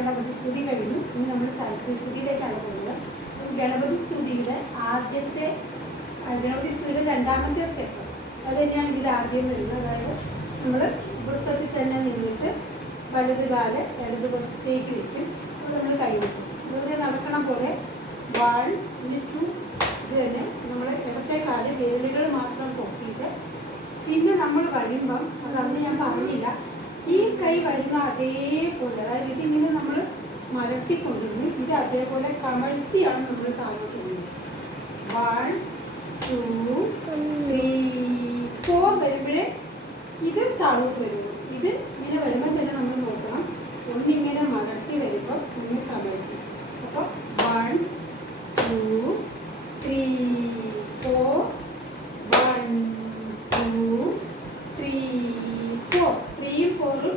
ഗണപതി സ്തുതി കഴിഞ്ഞു. ഇനി നമ്മൾ സരസ്വതി സ്തുതിയിലേക്കാണ് പോകുന്നത്. ഗണപതി സ്തുതിയുടെ ആദ്യത്തെ ഗണപതി സ്തുതിയുടെ രണ്ടാമത്തെ സ്റ്റെപ്പ് അത് തന്നെയാണ് ഇതിൽ ആദ്യം വരുന്നത്. അതായത് നമ്മൾ വൃത്തത്തിൽ തന്നെ നിന്നിട്ട് വലതുകാല് ഇടത് വശത്തേക്ക് വയ്ക്കും. അത് നമ്മൾ കൈവയ്ക്കും. അതുപോലെ നടക്കണം പോലെ 1 2 ഇത് തന്നെ നമ്മൾ ഇടത്തെ കാല് വേലുകൾ മാത്രം പൊക്കിയിട്ട് പിന്നെ നമ്മൾ വരുമ്പം അത് അന്ന് ഞാൻ പറഞ്ഞില്ല, ഈ കൈ വരുന്ന അതേപോലെ, അതായത് ഇതിങ്ങനെ നമ്മൾ മലർത്തിക്കൊണ്ടിരുന്നു. ഇത് അതേപോലെ കമഴ്ത്തിയാണ് നമ്മൾ താഴോട്ട് പോകുന്നത്. 1 2 3 4 വരുമ്പോഴേ ഇത് താഴോട്ട് വരുന്നു. ഇത് ഇങ്ങനെ വരുമ്പോൾ തന്നെ നമ്മൾ നോക്കണം, ഒന്നിങ്ങനെ മലർത്തി വരുമ്പോൾ ഒന്ന് കമഴ്ത്തി. അപ്പോൾ 1 2 3 4 1 2 3 4 3 4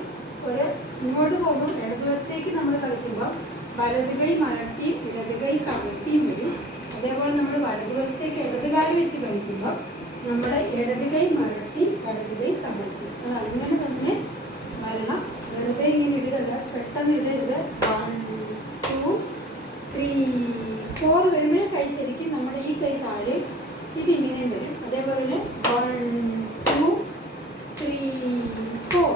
ഒരു ഇങ്ങോട്ട് പോകുമ്പോൾ ഇടതുവശത്തേക്ക് നമ്മൾ കളിക്കുമ്പോൾ വലത് കൈ മലർത്തി ഇടത് കൈ കമഴ്ത്തിയും വരും. അതേപോലെ നമ്മൾ വലതുവശത്തേക്ക് ഇടതുകാലം വെച്ച് കളിക്കുമ്പോൾ നമ്മുടെ ഇടത് കൈ മലർത്തി വലത് കൈ കമഴ്ത്തി. അത് അങ്ങനെ തന്നെ വരണം. വെറുതെ ഇങ്ങനെ ഇടുകയല്ല, പെട്ടെന്ന് ഇടരുത്. 1 2 3 4 വരുമ്പോഴേ കൈ ശരിക്കും നമ്മുടെ ഈ കൈ താഴെ ഇതിങ്ങനെയും വരും. അതേപോലെ 1 2 3 4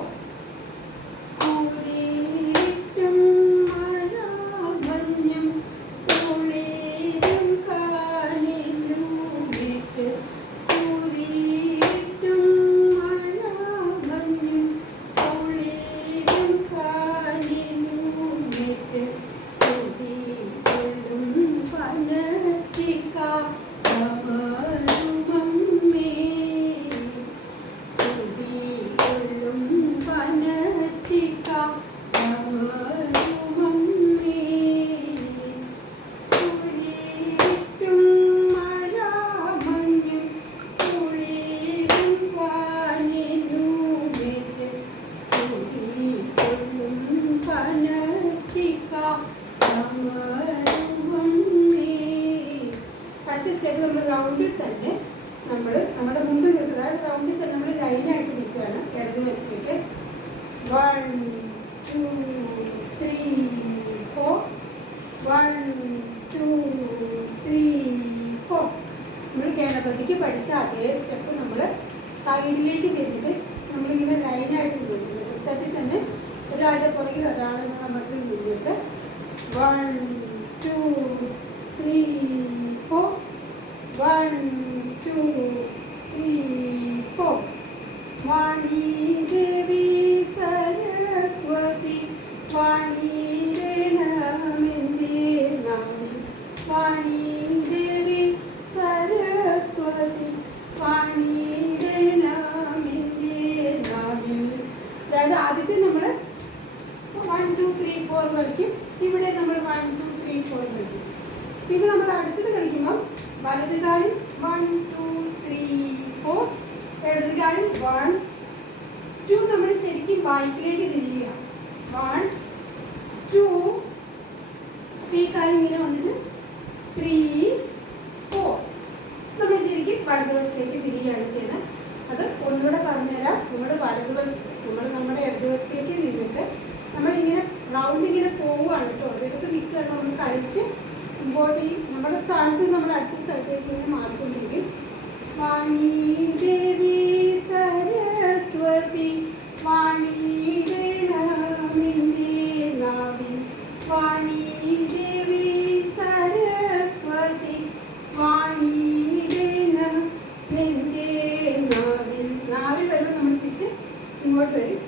നമ്മൾ റൗണ്ടിൽ തന്നെ നമ്മുടെ മുമ്പിൽ നിൽക്കുന്ന റൗണ്ടിൽ തന്നെ നമ്മൾ ലൈനായിട്ട് നിൽക്കുകയാണ്. ഇടത് വശത്തേക്ക് 1 2 3 4 1 2 3 4 നമ്മൾ ഗണപതിക്ക് പഠിച്ച അതേ സ്റ്റെപ്പ് നമ്മൾ സൈഡിലേക്ക് വരുന്നത് നമ്മളിങ്ങനെ ലൈനായിട്ട് നിൽക്കുന്നത്. വൃത്തത്തിൽ തന്നെ ഒരാളുടെ പുറകിൽ ഒരാളെ നമുക്ക് നിന്നിട്ട് 1 2 3 4 1 2 3 4 വാണി ദേവി സരസ്വതി വാണി ദേണമിന്ദേ നാമി വാണി ദേവി സരസ്വതി വാണി ദേണമിന്ദേ നാമി. അതായത് ആദ്യത്തെ നമ്മൾ 1 2 3 4 കളിക്കും. ഇവിടെ നമ്മൾ 1 2 3 4 കളിക്കും. പിന്നെ നമ്മൾ അടുത്തത് കളിക്കുമ്പോൾ വലത് കാലിൽ 1 2 3 4 ഇടത് കാലിൽ 1 2 നമ്മൾ ശരിക്കും ബൈക്കിലേക്ക് തിരിയുക. 1 2 ഈ കാലം ഇങ്ങനെ വന്നിട്ട് 3 4 നമ്മൾ ശരിക്കും വലതുവശത്തേക്ക് തിരിയുകയാണ് ചെയ്യുന്നത്. അത് ഒന്നുകൂടെ പറഞ്ഞുതരാം. നമ്മുടെ ഇടതുവശത്തേക്ക് നിന്നിട്ട് നമ്മളിങ്ങനെ റൗണ്ട് ഇങ്ങനെ പോവുകയാണ് കേട്ടോ. അതൊക്കെ നിൽക്കുക, നമ്മൾ കഴിച്ച് ഇങ്ങോട്ട് ഈ നമ്മുടെ സ്ഥാനത്ത് നമ്മൾ അടുത്ത സ്ഥലത്തേക്ക് ഇങ്ങനെ മാറിക്കൊണ്ടിരിക്കും. വാണി ദേവി സരസ്വതി വാണി ദേണമിന്ദേ നാമി വാണി ദേവി സരസ്വതി വാണി ദേണമിന്ദേ നാമി. നാവിൽ വരുമ്പോൾ നമ്മൾ തിരിച്ച് ഇങ്ങോട്ട് വരും.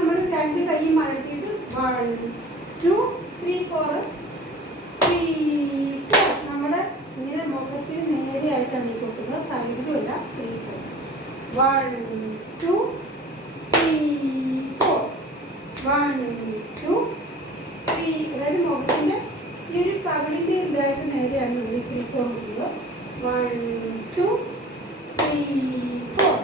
നമ്മൾ രണ്ട് കൈ മലർത്തിയിട്ട് 1 2 3 4 നമ്മുടെ ഇങ്ങനെ മുഖത്തിൽ നേരെയായിട്ടാണ് ഈ കൊടുക്കുന്നത്, സൈഡിലുമല്ല. 3 4 1 2 3 4 1 2 3. അതായത് മുഖത്തിൻ്റെ ഈ ഒരു കവിളിൻ്റെ ഇതായിട്ട് നേരെയാണ് ഈ 3 4 കൊടുക്കുന്നത്. 1 2 3 4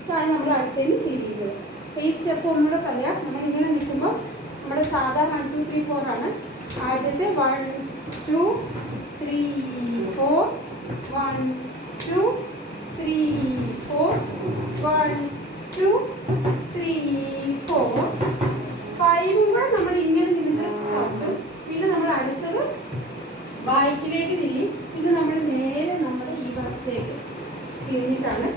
ഇതാണ് നമ്മൾ അടുത്ത അടുത്തതിന് തിരിയുന്നത്. ഈ സ്റ്റെപ്പ് ഒന്നുകൂടെ പറയാം. നമ്മളിങ്ങനെ നിൽക്കുമ്പോൾ നമ്മുടെ സാധാ 1 2 3 4 ആണ്. ആദ്യത്തെ 1 2 3 4 1 2 3 4 1 2 3 4 5 കൂടെ നമ്മൾ ഇങ്ങനെ നിന്ന് ചവിട്ടും. പിന്നെ നമ്മൾ അടുത്തത് ബാക്കിലേക്ക് തിരിയും. ഇത് നമ്മൾ നേരെ നമ്മുടെ ഈ വശത്തേക്ക് തിരിഞ്ഞിട്ടാണ്